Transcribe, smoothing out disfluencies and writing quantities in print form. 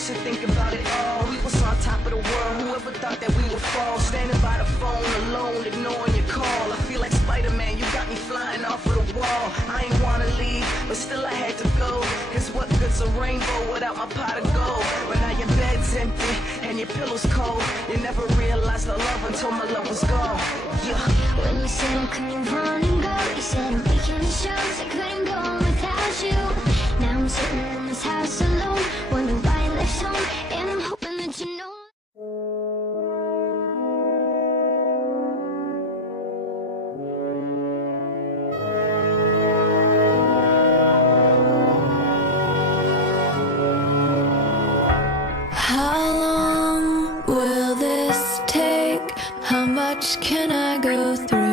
should think about it all. We was on top of the world, whoever thought that we would fall? Standing by the phone alone, ignoring your call. I feel like Spider-Man, you got me flying off of the wall. I ain't wanna leave, but still I had to go. Cause what good's a rainbow without my pot of gold? But now your bed's empty and your pillow's cold. You never realized the love until my love was gone. Yeah. When you said I couldn't run and go, you said I'm making the shows, I couldn't go on without you. Now I'm sitting in this house alone, wondering why I left home, and I'm hoping that you know. How long will this take? How much can I go through?